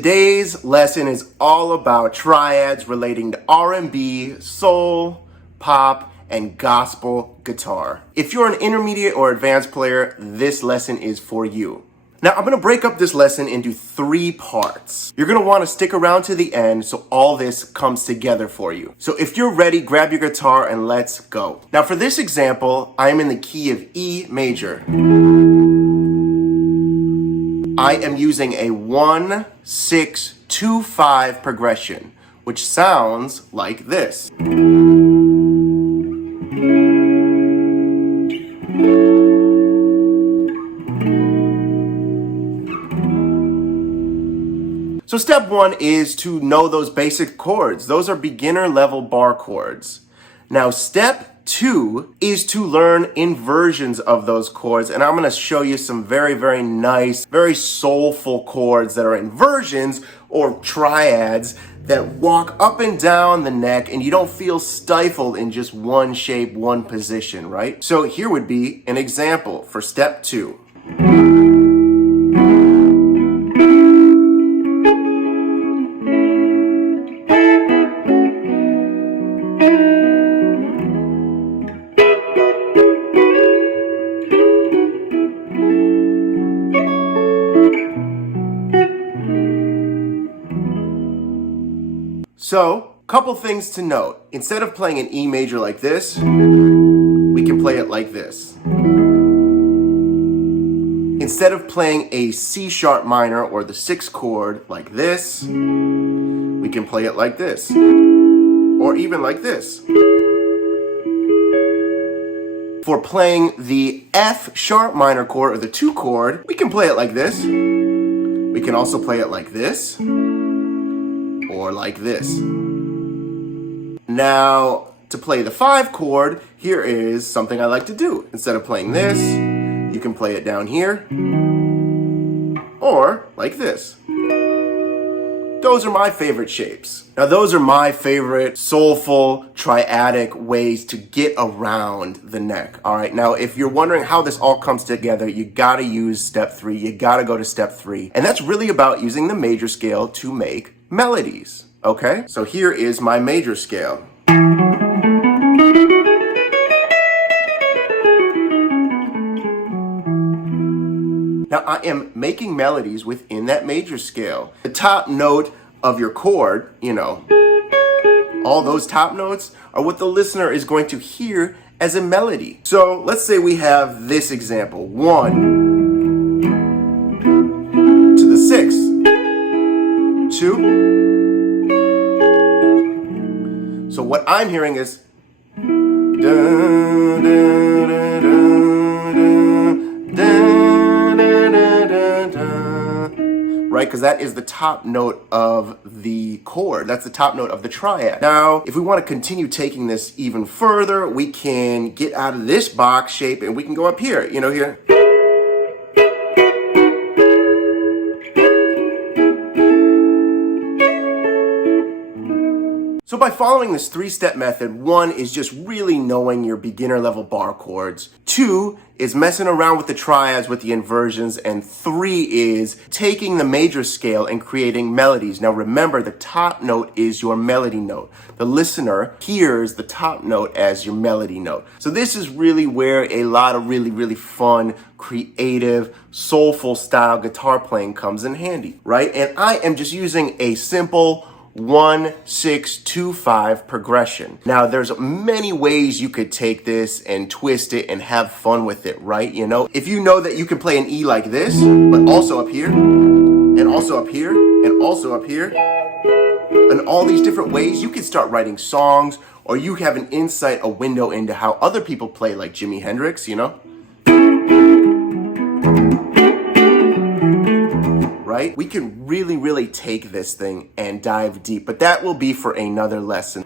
Today's lesson is all about triads relating to R&B, soul, pop, and gospel guitar. If you're an intermediate or advanced player, this lesson is for you. Now, I'm going to break up this lesson into 3 parts. You're going to want to stick around to the end so all this comes together for you. So if you're ready, grab your guitar and let's go. Now, for this example, I am in the key of E major. I am using a 1-6-2-5 progression, which sounds like this. So step 1 is to know those basic chords. Those are beginner level bar chords. Now step 2 is to learn inversions of those chords, and I'm going to show you some very, very nice, very soulful chords that are inversions or triads that walk up and down the neck and you don't feel stifled in just one shape, one position, right? So here would be an example for step 2. So, couple things to note. Instead of playing an E major like this, we can play it like this. Instead of playing a C sharp minor or the 6th chord like this, we can play it like this. Or even like this. For playing the F sharp minor chord or the 2 chord, we can play it like this. We can also play it like this. Or like this. Now, to play the 5 chord, here is something I like to do. Instead of playing this, you can play it down here, or like this. Those are my favorite shapes. Now, those are my favorite soulful, triadic ways to get around the neck. All right, now, if you're wondering how this all comes together, you gotta use step 3. You gotta go to step 3. And that's really about using the major scale to make melodies. Okay, so here is my major scale. Now I am making melodies within that major scale. The top note of your chord, all those top notes are what the listener is going to hear as a melody. So let's say we have this example, 1 to the 6th, 2. So what I'm hearing is dun, dun, dun, dun, dun, dun, dun, dun, right? Because that is the top note of the chord. That's the top note of the triad. Now, if we want to continue taking this even further, we can get out of this box shape and we can go up here, here. So by following this 3-step method, 1 is just really knowing your beginner level bar chords. 2 is messing around with the triads with the inversions. And 3 is taking the major scale and creating melodies. Now remember, the top note is your melody note. The listener hears the top note as your melody note. So this is really where a lot of really, really fun, creative, soulful style guitar playing comes in handy, right? And I am just using a simple 1-6-2-5 progression. Now, there's many ways you could take this and twist it and have fun with it, right? If you know that you can play an E like this, but also up here, and also up here, and also up here, and all these different ways, you can start writing songs, or you have an insight, a window into how other people play, like Jimi Hendrix, Right? We can really, really take this thing and dive deep, but that will be for another lesson.